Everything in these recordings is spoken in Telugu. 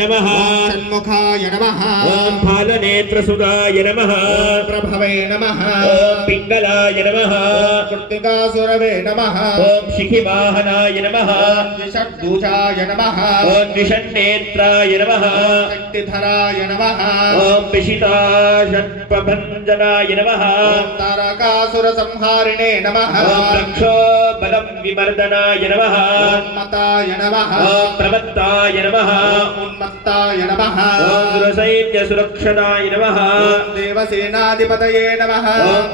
नमः षण्मुखाय नमः फालनेत्रसुताय नमः प्रभवे नमः पिङ्गलाय नमः कृत्तिकासुरवे नमः शिखिवाहनाय नमः द्विषड्दूषाय नमः द्विषन्नेत्राय नमः शक्तिधराय नमः पिशिताशत्पभञ्जनाय नमः तारकासुरसंहारिणे नमः रक्षोबलं विमर्दनाय नमः मताय नमः प्रमत्ताय नमः उन्मत्ताय नमः सुरसैन्यसुरक्षणाय नमः देवसेनाधिपतये नमः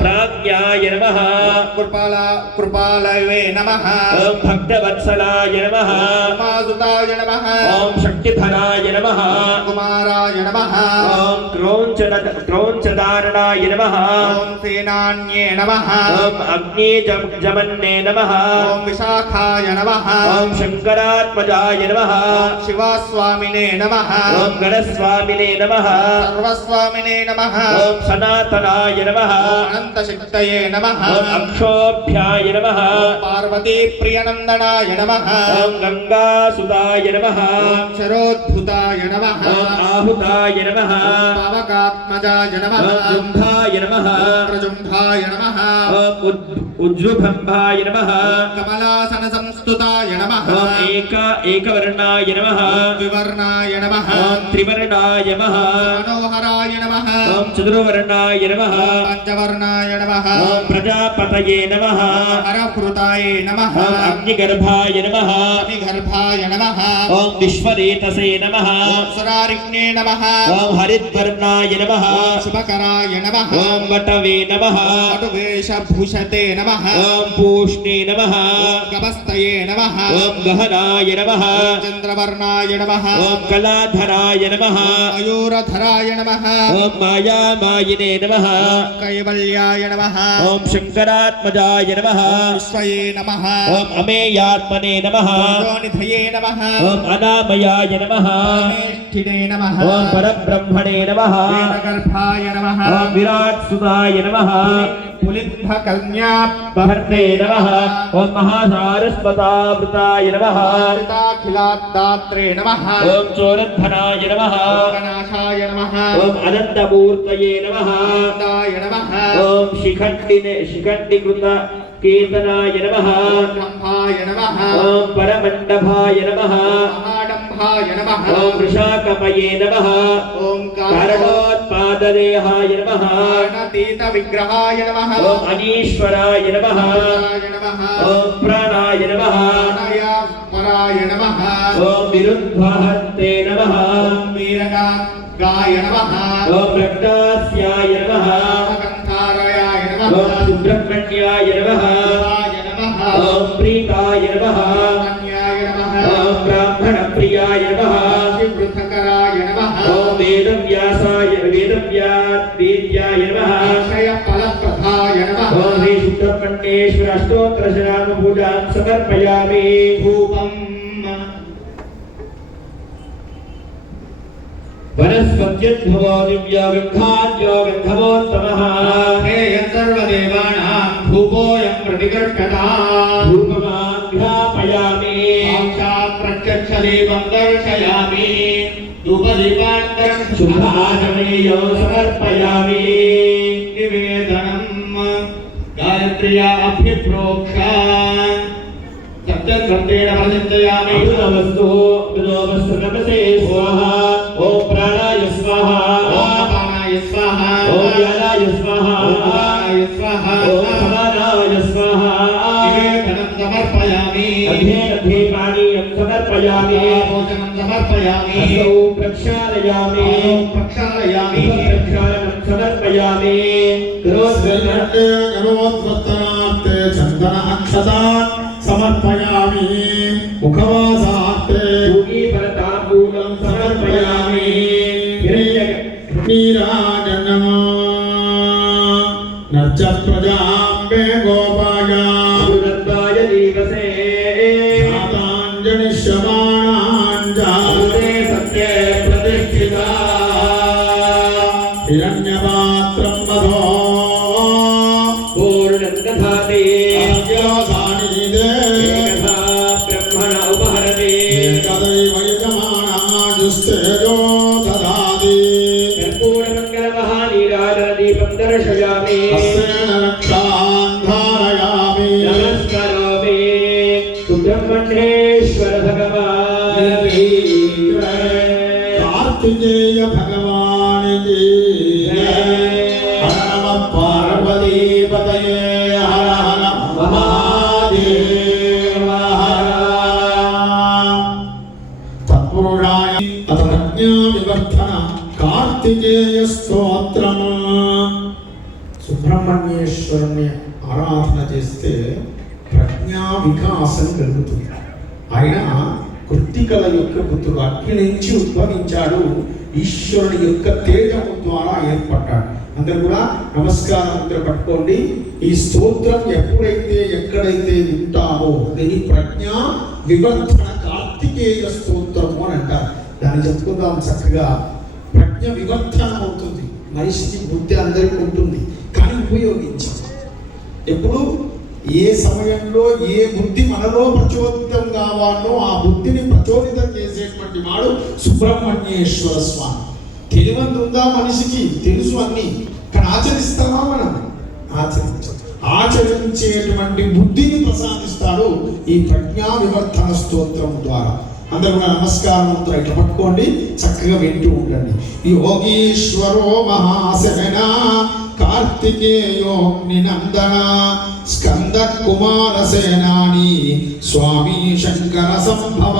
प्राज्ञाय नमः कृपालवे नमः भक्तवत्सलाय नमः उमासुताय नमः शक्तिधराय नमः कुमाराय नमः क्रौञ्चधारणाय नमः सेनान्ये नमः अग्निजमन्ने नमः विशाखाय नमः शङ्करात्मजाय नमः शिवास्वामिने नमः गणस्वामिने नमः सर्वस्वामिने नमः सनातनाय नमः अनन्तशक्तये नमः अक्षोभ्याय नमः पार्वतीप्रियनन्दनाय नमः गङ्गासुताय नमः क्षरोद्भुताय नमः आहुताय नमः पावकात्मजाय नमः जुम्भाय नमः प्रजुम्भाय नमः उज्जुभम्भाय नमः कमलासनसंस्तुताय नमः एकवर्णाय नमः द्विवर्णाय नमः त्रिवर्णाय नमः मनोहराय नमः चतुर्वर्णाय नमः पञ्चवर्णाय नमः प्रजापतये नमः हरहृताय नमः अग्निगर्भाय नमः अग्निगर्भाय नमः विश्वरेतसे नमः सुरारिग्ने नमः हरिद्वर्णाय नमः शुभकराय नमः वटवे नमः वटुवेशभूषते नमः पूष्णे नमः गभस्तये नमः गहनाय नमः चन्द्रवर्णाय नमः कलाधराय नमः मयूरधराय नमः मायामायिने नमः कैवल्याय नमः शङ्करात्मजाय नमः विश्वये नमः अमेयात्मने नमः निधये नमः अनामयाय नमः मेष्ठिने नमः परब्रह्मणे नमः वेदगर्भाय नमः विराट्सुताय नमः पुलिद्धकन्याभर्ते नमः महासारस्वतावृताय नमः अखिलात्तात्रे नमः चोरधनाय नमः गणाशाय नमः अनन्तमूर्तये नमः नमः शिखण्डिकृत कीर्तनाय नमः डम्भाय नमः परमण्डभाय नमः महाडम्भाय नमः वृषाकपये नमः कारणोत्पाददेहाय नमः विग्रहाय नमः अनीश्वराय नमः प्राणाय नमः पराय नमः विरुद्धहस्ते नमः वीरगाय नमः प्रज्ञास्याय नमः गन्धारयाय नमः सुब्रह्मण्याय नमः प्रीताय नमः अन्याय नमः ब्राह्मणप्रियाय नमः वृद्धकराय नमः वेदव्यासाय वेदव्याद्वेद्याय नमः अक्षयफलप्रदाय नमः श्री सुब्रह्मण्येश्वर अष्टोत्तरशतानुपूजां समर्पयामि धूपम् वनस्पत्यद्भवो दिव्यगन्धाद्यो गन्धवोत्तमः हे सर्वदेवानां धूपोऽयं प्रतिगृह्यता धूपमाघ्रापयामि साक्षात् प्रत्यक्षदेवं दर्शयामि धूपदीपान्तरं शुभाचमनीयो समर्पयामि निवेदनं गायत्र्या अभ्यप्रोक्षान् सप्तग्रन्थेन प्रचिन्तयामि अमृतवस्तु नमसे स्वाहा ॐ प्राणाय स्वाहा ॐ अपानाय स्वाहा ॐ ज्ञानाय स्वाहा ॐ उदानाय स्वाहा ॐ समानाय स्वाहा निवेदनं समर्पयामि अध्येनध्ये पानीयं समर्पयामि भोजनं समर्पयामि हस्तौ प्रक्षालयामि प्रक्षालयामि प्रक्षालनं समर्पयामि गरोद्वर्तनार्थे चन्दन अक्षतान् समर्पयामि मुखवासार्थे भरताम्बूलं समर्पयामि नीराजनम नर्च प्रजाम्बे गोपाय दिवसे जाताञ्जनिष्यमाणाञ्जाते सत्ये प्रतिष्ठिता हिरण्यपात्रं मधो पूर्णं दधाति अज्ञासानि दे एकधा ब्रह्मण उपहरति तदैव यजमाना जुस्ते तेजो ददाति कर्पूरमङ्गलमहानीराजनदीपं दर्शयामि हस्तेन रक्षां धारयामि नमस्करोमि सुब्रह्मण्येश्वर भगवान् की जय। कार्तिकेय भगवान की जय। हर नमः पार्वती पतये हर हर महादेव हर तत्पुरुषाय अथ प्रज्ञाविवर्धन कार्तिकेय स्तोत्रम సుబ్రహ్మణ్యేశ్వరుని ఆరాధన చేస్తే ప్రజ్ఞా వికాసం కలుగుతుంది. ఆయన కృత్తికల యొక్క పుత్రుడు, అగ్ని నుంచి ఉద్భవించాడు, ఈశ్వరుని యొక్క తేజము ద్వారా ఏర్పడ్డాడు. అందరూ కూడా నమస్కారం ముద్ర పట్టుకోండి. ఈ స్తోత్రం ఎప్పుడైతే ఎక్కడైతే వింటామో దీని ప్రజ్ఞా వివర్ధన కార్తికేయ స్తోత్రము అని అంటారు. దాన్ని చెప్పుకుందాం చక్కగా. ప్రజ్ఞ వివర్ధన అవుతుంది. మనిషికి బుద్ధి అందరికీ ఉంటుంది, కానీ ఉపయోగించాం. ఎప్పుడు ఏ సమయంలో ఏ బుద్ధి మనలో ప్రచోదితం కావాలో ఆ బుద్ధిని ప్రచోదితం చేసేటువంటి వాడు సుబ్రహ్మణ్యేశ్వర స్వామి. తెలివంత ఉందా మనిషికి? తెలుసు అన్ని, కానీ ఆచరిస్తామా మనం? ఆచరించేటువంటి బుద్ధిని ప్రసాదిస్తాడు ఈ ప్రజ్ఞా వివర్ధన స్తోత్రం ద్వారా. అందరూ కూడా నమస్కారం ఇట్లా పట్టుకోండి, చక్కగా వింటూ ఉండండి. యోగీశ్వరో మహాసేన కార్తికేయోగ్నినందన స్కంద కుమార సేనాని స్వామి శంకర సంభవ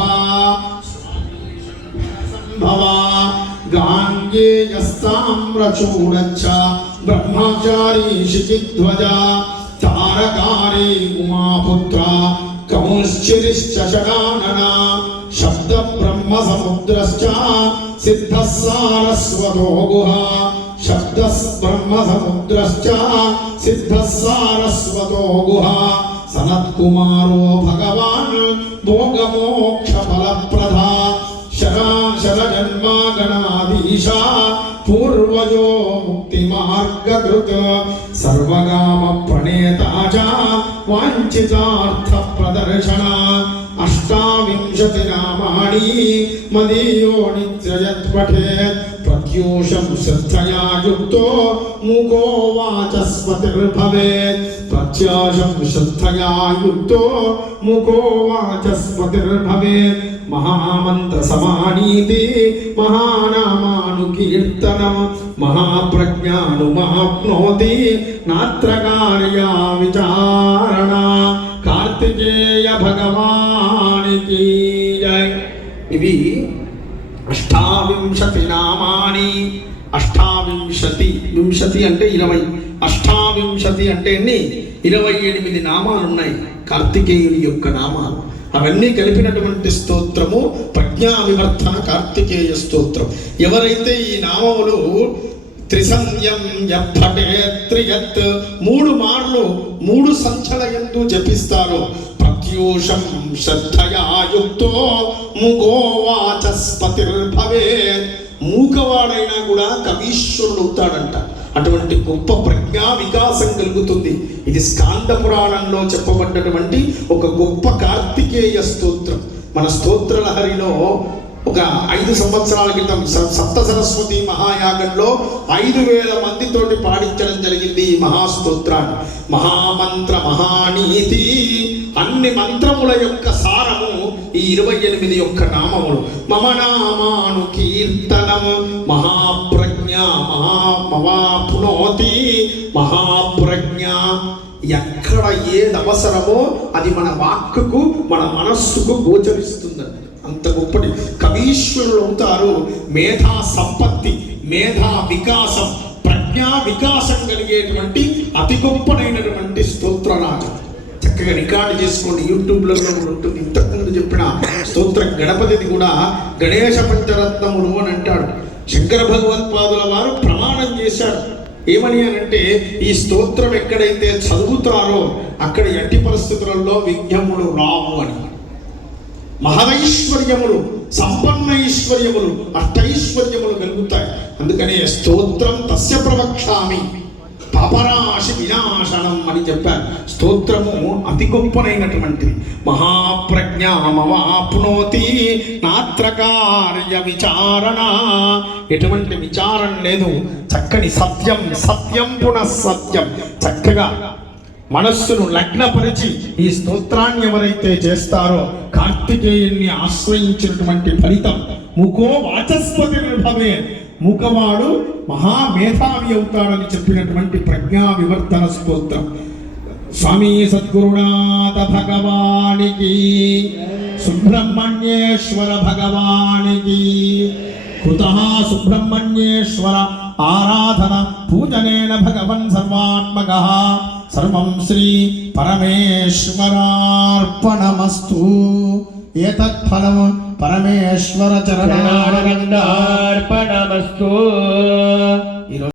గాంగేయస్తామ్రచూడచ్చ బ్రహ్మచారీ శిఖిధ్వజ తారకారీ ఉమాపుత్ర కౌశ్చిరిశ్చ షడానన శబ్ద బ్రహ్మ సముద్రశ్చ సిద్ధ సారస్వతో గుహ శబ్ద బ్రహ్మ సముద్రశ్చ సిద్ధ సారస్వతో గుహ సనత్కుమారో భగవాన్ భోగమోక్ష ఫలప్రద శరాశర జన్మాగణాధీశ పూర్వజో ముక్తి మార్గకృత్ సర్వగామ ప్రణేతాజ వాంఛితార్థ ప్రదర్శన అష్టావింశతి నామాని మదీయో నిత్యయత్పఠేత్ ప్రత్యూషం శ్రద్ధయా యుక్తో ముఖో వాచస్పతిర్భవేత్ ప్రత్యాశం శ్రద్ధయా యుక్తో ముఖో వాచస్పతిర్భవేత్ మహామంత్ర సమానీతి మహానామాను కీర్తనం మహాప్రజ్ఞాను మహాప్నోతి నాత్ర కార్యా విచారణ కార్తికేయ భగవానికి జై. ఇవి అష్టావింశతి నామాని. అష్టావింశతి, వింశతి అంటే 20, అష్టావింశతి అంటే ఎన్ని? 28 నామాలు ఉన్నాయి కార్తికేయుని యొక్క నామాలు. అవన్నీ కలిపినటువంటి స్తోత్రము ప్రజ్ఞా వివర్ధన కార్తికేయ స్తోత్రం. ఎవరైతే ఈ నామములు త్రిసంధ్యం యప్పటేత్రియత్ 3 మార్లు 3 సంఖ్యల యందు జపిస్తారో ప్రత్యూషం శ్రద్ధయా యుక్తో ముఖో వాచస్పతిర్భవేత్ మూకవాడైనా కూడా కవీశ్వరుడు అవుతాడంట. అటువంటి గొప్ప ప్రజ్ఞా వికాసం కలుగుతుంది. ఇది స్కాంద పురాణంలో చెప్పబడ్డటువంటి ఒక గొప్ప కార్తికేయ స్తోత్రం. మన స్తోత్రలహరిలో ఒక 5 సంవత్సరాల క్రితం సప్త సరస్వతి మహాయాగంలో 5000 మందితోటి పాడించడం జరిగింది ఈ మహాస్తోత్రాన్ని. మహామంత్ర మహానీతి, అన్ని మంత్రముల యొక్క సారము ఈ 28 యొక్క నామములు. మమ నామాను కీర్తనము మహాప్రజ్ఞ మహాపునోతి మహాప్రజ్ఞ. ఎక్కడ ఏది అవసరమో అది మన వాక్కుకు మన మనస్సుకు గోచరిస్తుందండి. అంత గొప్పటి కవీశ్వరులు అవుతారు. మేధా సంపత్తి, మేధా వికాసం, ప్రజ్ఞా వికాసం కలిగేటువంటి అతి గొప్పనైనటువంటి స్తోత్రరాజు. చక్కగా రికార్డు చేసుకోండి, యూట్యూబ్లో ఉంటుంది. ఇంతకుముందు చెప్పిన స్తోత్ర గణపతిది కూడా గణేశ పంచరత్నములు అని అంటాడు. శంకర భగవత్పాదుల వారు ప్రమాణం చేశారు. ఏమని అనంటే ఈ స్తోత్రం ఎక్కడైతే చదువుతారో అక్కడ ఎట్టి పరిస్థితులలో విఘ్నములు రావు అని. మహదైశ్వర్యములు, సంపన్నైశ్వర్యములు, అష్టైశ్వర్యములు కలుగుతాయి. అందుకనే స్తోత్రం తస్య ప్రవక్ష్యామి. పాపరాశి వినాశనం అని చెప్పారు. స్తోత్రము అతి గొప్పనైనటువంటిది. మహాప్రజ్ఞామవాప్నోతి నాత్ర కార్య విచారణ. ఎటువంటి విచారణ లేదు. చక్కని సత్యం సత్యం పునః సత్యం. చక్కగా మనస్సును లగ్నపరిచి ఈ స్తోత్రాన్ని ఎవరైతే చేస్తారో కార్తికేయుణ్ణి ఆశ్రయించినటువంటి ఫలితం ముఖో వాచస్పతి భవే. ముఖవాడు మహామేధావి అవుతాడని చెప్పినటువంటి ప్రజ్ఞా వివర్ధన స్తోత్రం. స్వామి సద్గురునాథ భగవానికి, సుబ్రహ్మణ్యేశ్వర భగవానికి. కృతః సుబ్రహ్మణ్యేశ్వర ఆరాధన పూజనేన భగవన్ సర్వాత్మకః. సర్వం శ్రీ పరమేశ్వరార్పణమస్తు. ఏతత్ ఫలం పరమేశ్వర చరణారవిందార్పణమస్తు.